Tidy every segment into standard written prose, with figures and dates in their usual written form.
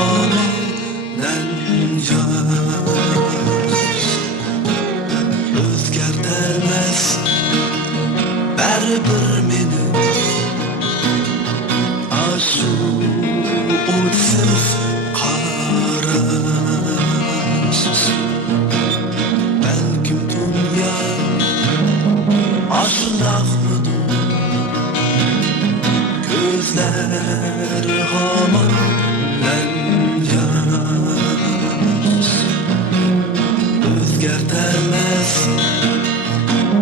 hamanen yaz Özgertemez baribir meni Aşu o'tsiz qaras Balkim dünya ashundaqmidir Gözler hamon yaz Özgertemez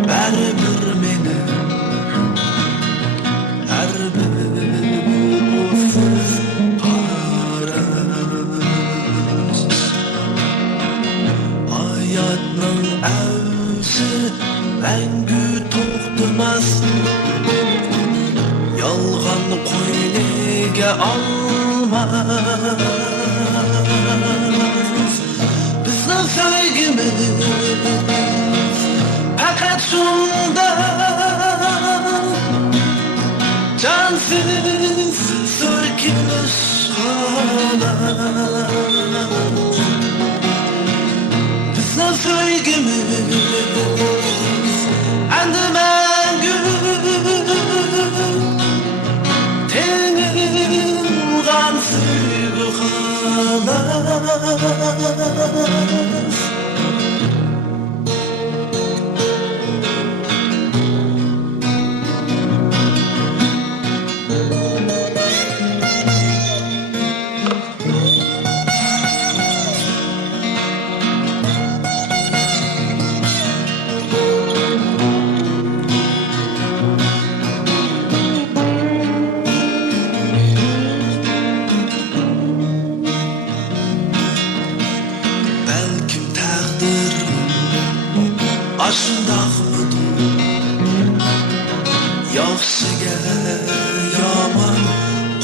baribir meni Har bir o'tsiz qaras Hayotning avji mangu to'xtamas Yolg'on qo'yniga olmas Bizning sevgimiz faqat shunda Cansiz so'kilish xolos Bizning sevgimiz endi mangu Tenilgan sevgi xolos Balkim taqdir ashundaqmidir Yaxshiga yomon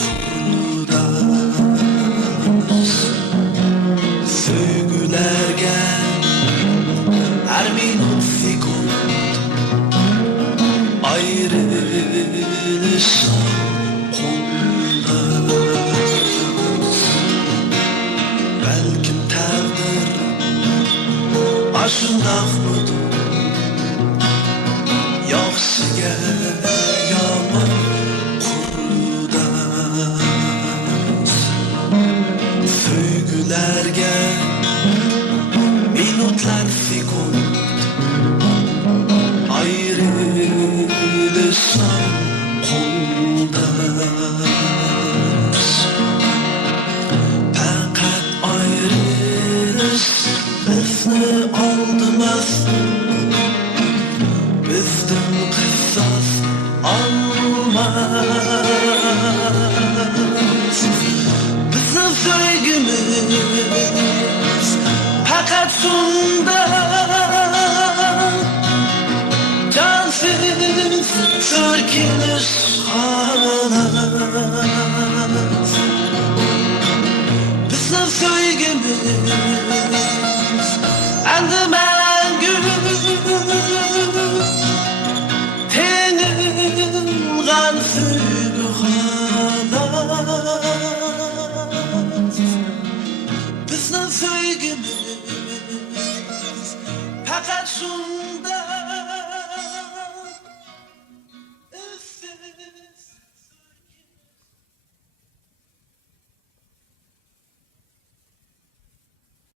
qurdas Sevgularga har minut sekund ayrilish qo'ldas Balkim taqdir ashundaqmidir Yaxshiga yomon qurdas Sevgularga minutlar sekund ayrilish qo'ldas Faqat ayrilish bizni oldimas Bizdan qisas olmas Bizning sevgimiz faqat shunda Cansiz so'kilish xolos